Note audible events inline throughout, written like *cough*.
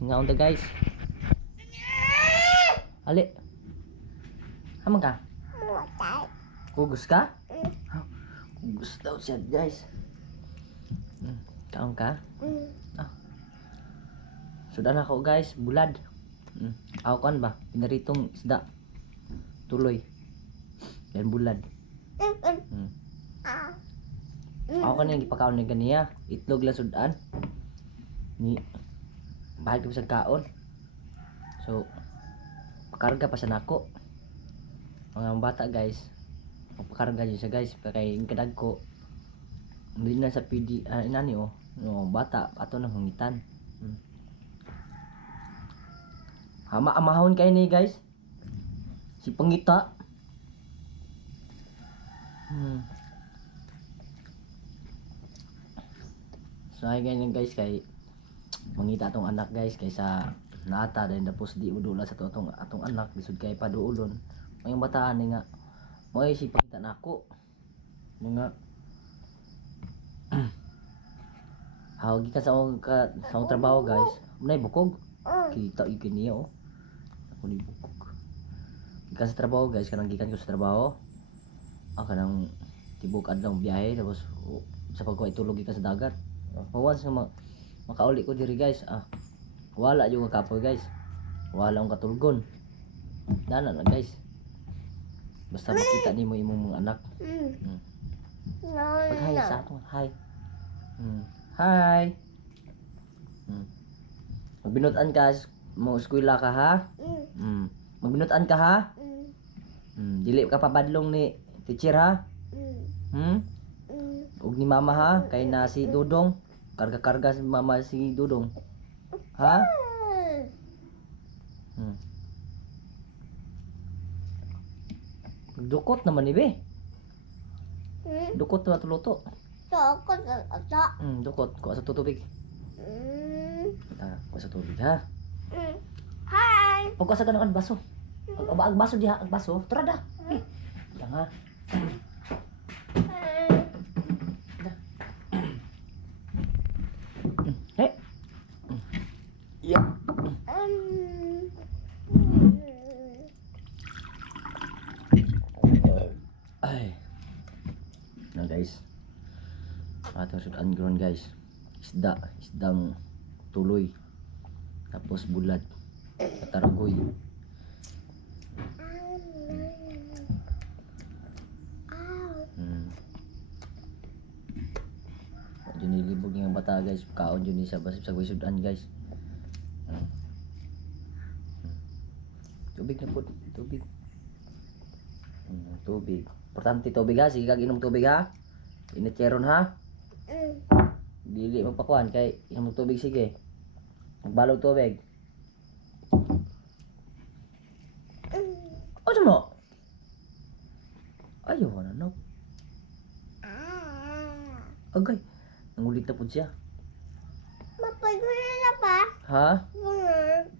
Singaon ta guys. Ali. Hamang ka? Kugus ka? Kugus daw siya guys. Hmm. Ka? Sudah na ako guys, bulad. Hmm. Ako kan ba? Pinaritong isda. Tuloy. Yan bulad. Hmm. Ako kan yung ipakaon ni ganiya. Itlog lang sudan. Ni bahal ko sa kaon. So, pakarga pa sa nako. Mga bata guys. Pakarga dyan siya guys. Yung kadag ko. Hindi na sa PD, ah, inani oh. No, bata, ato nang hungitan. Hmm. Hama amahon kayo ni guys. Si pangita. Hmm. So ay ganyan guys kay mangita atong anak guys kaysa nata dahil tapos di udula sa to atong atong anak bisud kay paduulon. May bataan ni nga mo si pangita nako. Mga *clears throat* Hawag ka sa akong ka, sa akong trabaho guys. Munay bukog. Kita ikin niya oh. Ako ni bukog. Gikan sa trabaho guys, kanang gikan ko sa trabaho. Ah, kanang tibok adlaw biyahe tapos oh, sa pagko itulog gikan sa dagat. Uh, once nga makauli ko diri guys, ah. Wala yung kapoy guys. Wala akong katulgon. Dana na guys. Basta makita nimo imong mga anak. Hmm. Pag hi sa ato, hi. Hmm. Hi. Hmm. Magbinutan ka, mo eskwela ka ha? Hmm. Magbinutan ka ha? Hmm. Dili ka pabadlong ni teacher ha? Hmm? Ug ni mama ha? Kay na si Dudong. Karga-karga si mama si Dudong. Ha? Hmm. Dukot naman ni be. Dukot na tuluto. Hmm, dukot. Kuha sa tutubig. Ah, kuha sa tubig ha. Hi! Pagkuha sa ganun baso. Ang, ang, baso diha, ang baso. Tara da. Eh, Lang ha. Atong sudan ground guys. Isda, isdang tuloy. Tapos bulat. Kataragoy. Hmm. Diyan nilibog yung bata guys. Kaon dyan sa basip sa sudan guys. Hmm. Hmm. Tubig na po. Tubig. Hmm, tubig. Importante tubig ha. Sige kag inom tubig ha. Init karon ha. Dili magpakuan kay inom tubig sige. Magbalog tubig. Ano mo? Ayaw na no. Agay. Nangulit na po siya. Mapagulala na pa? Ha?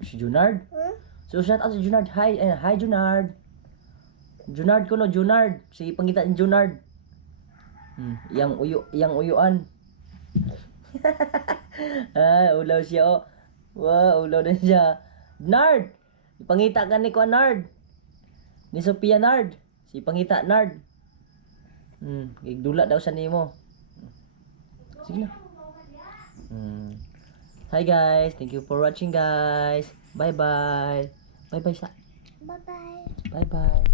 Si Junard? So shout out si Junard. Hi, eh, hi Junard. Junard ko no, Junard. Sige pangita ni Junard. Hmm, yang uyo, yang uyuan. *laughs* ah, ulaw siya oh. Wow, ulaw din siya. Nard! Ipangita ka ni ko Nard. Ni Sophia Nard. Si pangita Nard. Hmm, gigdula daw sa nimo. Sige na. Hmm. Hi guys, thank you for watching guys. Bye bye. Bye bye sa. Bye-bye. Bye bye.